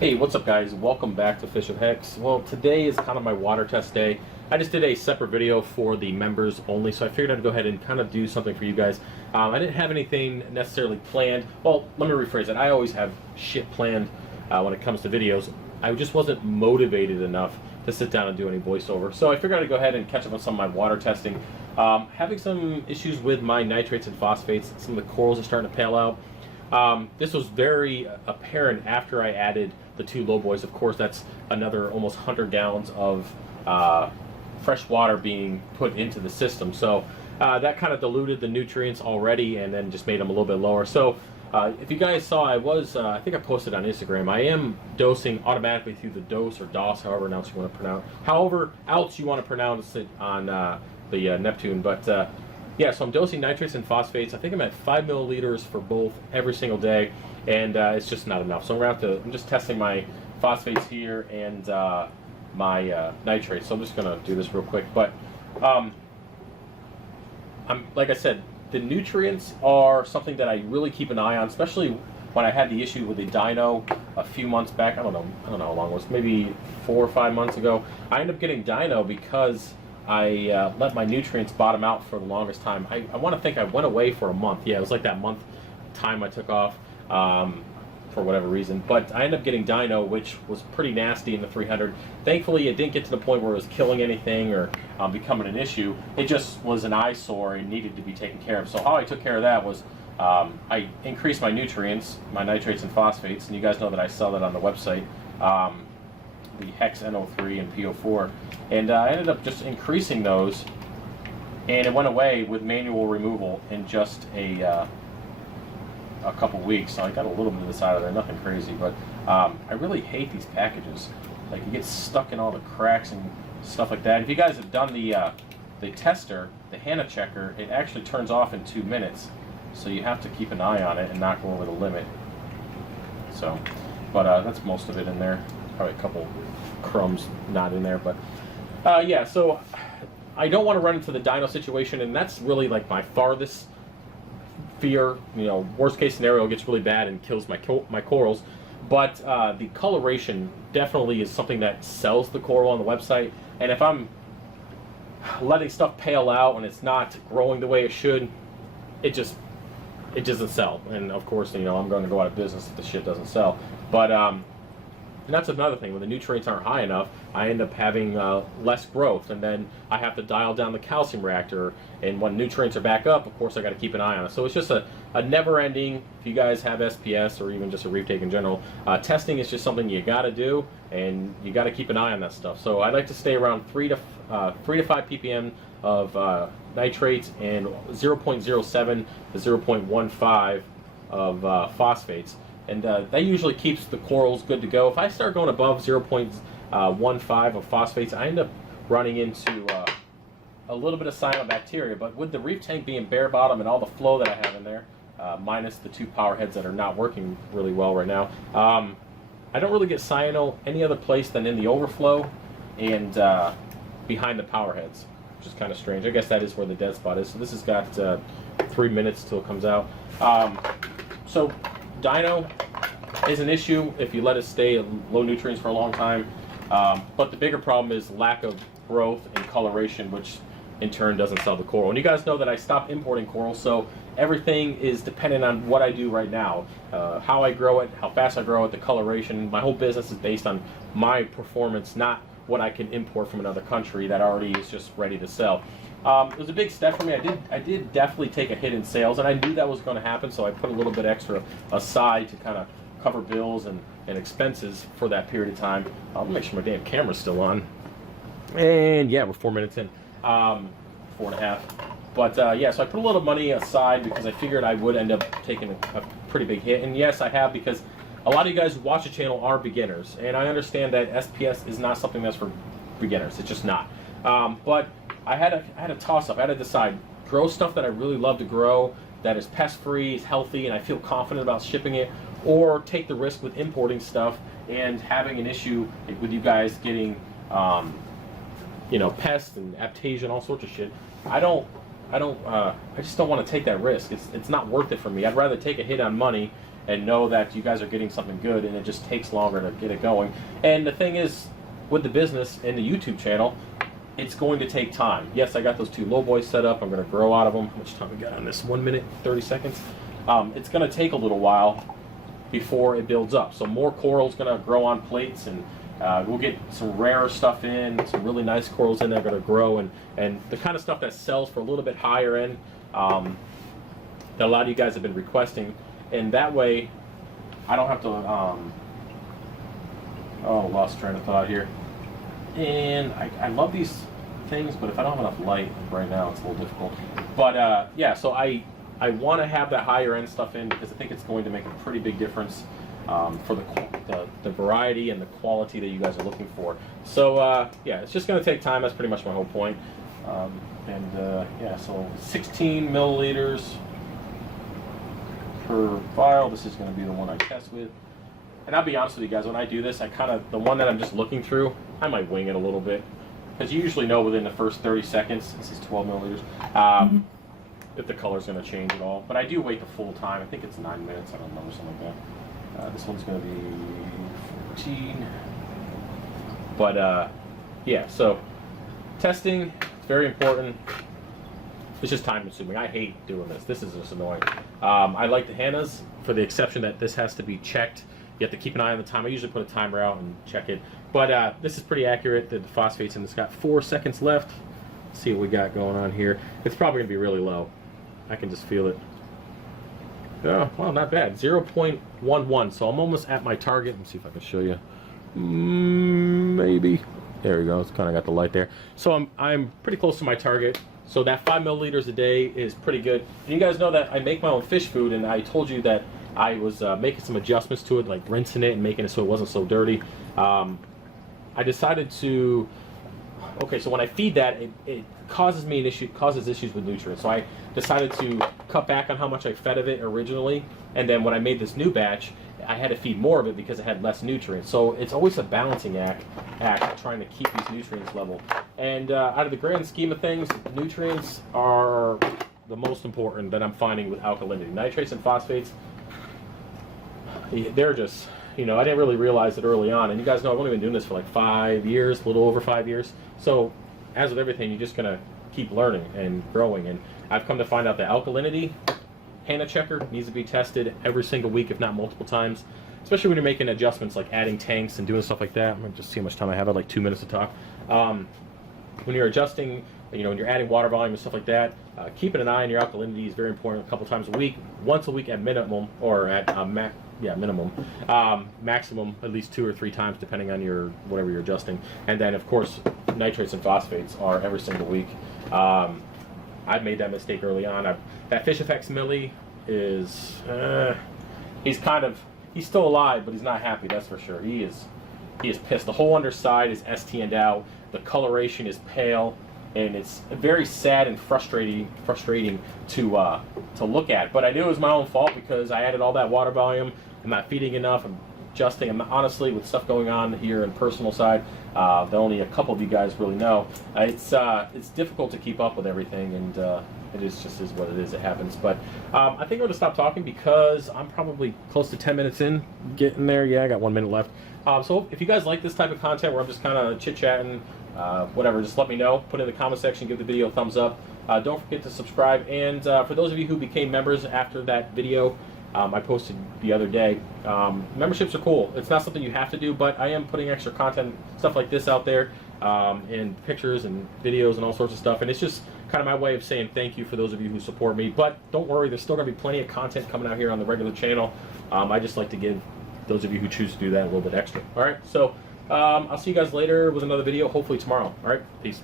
Hey, what's up guys? Welcome back to FishOfHex. Well, today is kind of my water test day. I just did a separate video for the members only, so I figured I'd go ahead and kind of do something for you guys. I didn't have anything necessarily planned. Well, let me rephrase it. I always have shit planned when it comes to videos. I just wasn't motivated enough to sit down and do any voiceover. So I figured I'd go ahead and catch up on some of my water testing. Having some issues with my nitrates and phosphates. Some of the corals are starting to pale out. This was very apparent after I added the two low boys. Of course, that's another almost 100 gallons of fresh water being put into the system. So that kind of diluted the nutrients already and then just made them a little bit lower. So if you guys saw, I think I posted on Instagram, I am dosing automatically through the dose or DOS, however else you want to pronounce it on the Neptune. But yeah, so I'm dosing nitrates and phosphates. I think I'm at 5 milliliters for both every single day, and it's just not enough. So I'm just testing my phosphates here and my nitrates. So I'm just gonna do this real quick. But like I said, the nutrients are something that I really keep an eye on, especially when I had the issue with the dino a few months back. I don't know how long it was, maybe 4 or 5 months ago. I ended up getting dino because I let my nutrients bottom out for the longest time. I want to think I went away for a month. Yeah, it was like that month time I took off for whatever reason. But I ended up getting dino, which was pretty nasty in the 300. Thankfully, it didn't get to the point where it was killing anything or becoming an issue. It just was an eyesore and needed to be taken care of. So how I took care of that was I increased my nutrients, my nitrates and phosphates, and you guys know that I sell that on the website. The Hex NO3 and PO4, and I ended up just increasing those, and it went away with manual removal in just a couple weeks. So I got a little bit of this out of there, nothing crazy, but I really hate these packages. Like, it gets stuck in all the cracks and stuff like that. If you guys have done the tester, the HANA checker, it actually turns off in 2 minutes, so you have to keep an eye on it and not go over the limit. So, but that's most of it in there. Probably a couple crumbs not in there, but yeah, so I don't want to run into the dino situation, and that's really like my farthest fear. You know, worst case scenario, it gets really bad and kills my corals. But the coloration definitely is something that sells the coral on the website, and if I'm letting stuff pale out and it's not growing the way it should, it doesn't sell. And of course, you know, I'm going to go out of business if the shit doesn't sell. But and that's another thing. When the nutrients aren't high enough, I end up having less growth, and then I have to dial down the calcium reactor. And when nutrients are back up, of course, I got to keep an eye on it. So it's just a never-ending. If you guys have SPS or even just a reef take in general, testing is just something you got to do, and you got to keep an eye on that stuff. So I like to stay around 3 to 5 ppm of nitrates and 0.07 to 0.15 of phosphates. And that usually keeps the corals good to go. If I start going above 0.15 of phosphates, I end up running into a little bit of cyanobacteria. But with the reef tank being bare bottom and all the flow that I have in there, minus the 2 power heads that are not working really well right now, I don't really get cyano any other place than in the overflow and behind the power heads, which is kind of strange. I guess that is where the dead spot is. So this has got 3 minutes till it comes out. So dino is an issue if you let it stay at low nutrients for a long time, but the bigger problem is lack of growth and coloration, which in turn doesn't sell the coral. And you guys know that I stopped importing coral, so everything is dependent on what I do right now, how I grow it, how fast I grow it, the coloration. My whole business is based on my performance, not what I can import from another country that already is just ready to sell. It was a big step for me. I did definitely take a hit in sales, and I knew that was going to happen, so I put a little bit extra aside to kind of cover bills and expenses for that period of time. I'll make sure my damn camera's still on. And yeah, we're 4 minutes in, 4.5. But yeah, so I put a little money aside because I figured I would end up taking a pretty big hit. And yes, I have, because a lot of you guys who watch the channel are beginners, and I understand that SPS is not something that's for beginners. It's just not. But I had a toss-up. I had to decide, grow stuff that I really love to grow, that is pest-free, is healthy, and I feel confident about shipping it, or take the risk with importing stuff and having an issue with you guys getting, you know, pests and aptasia and all sorts of shit. I just don't want to take that risk. It's not worth it for me. I'd rather take a hit on money and know that you guys are getting something good, and it just takes longer to get it going. And the thing is, with the business and the YouTube channel, it's going to take time. Yes, I got those 2 low boys set up. I'm going to grow out of them. How much time we got on this? 1 minute, 30 seconds. It's going to take a little while before it builds up. So more coral's going to grow on plates, and we'll get some rarer stuff in, some really nice corals in that are going to grow, and the kind of stuff that sells for a little bit higher end that a lot of you guys have been requesting. And that way, I don't have to, lost train of thought here. And I love these things, but if I don't have enough light right now, it's a little difficult. But yeah, so I want to have that higher end stuff in because I think it's going to make a pretty big difference for the variety and the quality that you guys are looking for. So yeah, it's just going to take time. That's pretty much my whole point. Yeah, so 16 milliliters per vial. This is going to be the one I test with. And I'll be honest with you guys, when I do this, the one that I'm just looking through, I might wing it a little bit. Because you usually know within the first 30 seconds, this is 12 milliliters, if the color's going to change at all. But I do wait the full time. I think it's 9 minutes, I don't know, or something like that. This one's going to be 14. But yeah, so testing, it's very important. It's just time consuming. I hate doing this. This is just annoying. I like the Hannah's for the exception that this has to be checked. You have to keep an eye on the time. I usually put a timer out and check it. But this is pretty accurate. The phosphates, and it's got 4 seconds left. Let's see what we got going on here. It's probably going to be really low. I can just feel it. Oh, well, not bad. 0.11. So I'm almost at my target. Let me see if I can show you. Maybe. There we go. It's kind of got the light there. So I'm pretty close to my target. So that 5 milliliters a day is pretty good. And you guys know that I make my own fish food, and I told you that I was making some adjustments to it, like rinsing it and making it so it wasn't so dirty. I decided to, okay, so when I feed that, it causes me causes issues with nutrients. So I decided to cut back on how much I fed of it originally, and then when I made this new batch, I had to feed more of it because it had less nutrients. So it's always a balancing act trying to keep these nutrients level. And out of the grand scheme of things, nutrients are the most important that I'm finding with alkalinity. Nitrates and phosphates, they're just, I didn't really realize it early on. And you guys know I've only been doing this for like 5 years, a little over 5 years. So as with everything, you're just going to keep learning and growing. And I've come to find out that alkalinity, Hannah checker, needs to be tested every single week, if not multiple times, especially when you're making adjustments like adding tanks and doing stuff like that. I'm going to just see how much time I have. I have like 2 minutes to talk. When you're adjusting, when you're adding water volume and stuff like that, keeping an eye on your alkalinity is very important. A couple times a week, once a week at minimum, or at minimum, maximum at least 2 or 3 times depending on whatever you're adjusting. And then of course nitrates and phosphates are every single week. I've made that mistake early on. That FishOfHex Millie is he's still alive, but he's not happy, that's for sure. He is pissed. The whole underside is STN'd out. The coloration is pale, and it's very sad and frustrating to look at. But I knew it was my own fault because I added all that water volume. I'm not feeding enough. I'm adjusting. I'm honestly, with stuff going on here in personal side that only a couple of you guys really know, it's difficult to keep up with everything, and it is what it is. It happens. But I think I'm going to stop talking because I'm probably close to 10 minutes in, getting there. Yeah, I got 1 minute left. So if you guys like this type of content where I'm just kind of chit-chatting, whatever, just let me know. Put it in the comment section, give the video a thumbs up. Don't forget to subscribe. And for those of you who became members after that video I posted the other day, memberships are cool. It's not something you have to do, but I am putting extra content, stuff like this out there, and pictures and videos and all sorts of stuff. And it's just kind of my way of saying thank you for those of you who support me. But don't worry, there's still going to be plenty of content coming out here on the regular channel. I just like to give those of you who choose to do that a little bit extra. All right, so I'll see you guys later with another video, hopefully tomorrow. All right, peace.